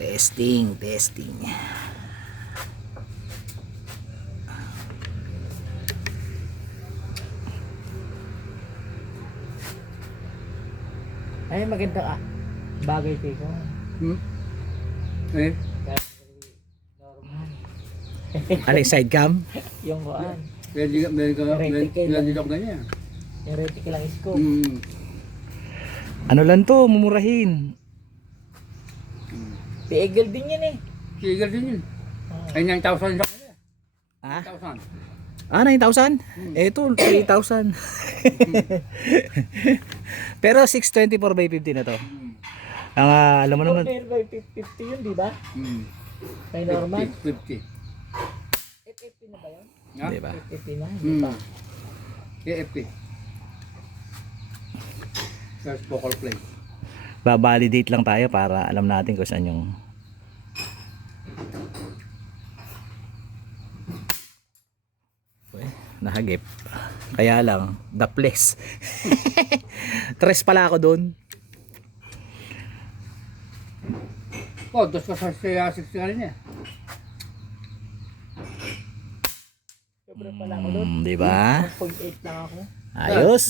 Testing, testing. Ay, maganda ka. Bagay ko. Eh, Normal. Ano yung side cam? Yung kuan. meron ka ganyan. Yung reticle lang scope. Ano lang to, mumurahin. Eagle din yan eh. Sigal din yun. Ay, 9,000 sa kanya. Ah? 9,000. Ah, 9,000? Ito, 3,000. Pero 624 by 50 na to. Ang alam mo naman. Compare by 50 yun, di ba? May normal. 50. FFP na ba yun? Ha? Di ba? FFP na, hindi pa. AFP. First focal plane. Ba-validate lang tayo para alam natin kung saan yung nahagip. Kaya lang, the place. Tres pala ako doon. Oh, dos ka sa 60 ka rin eh. Sobrang pala ako doon. Di ba? 1.8 lang ako. Ayos.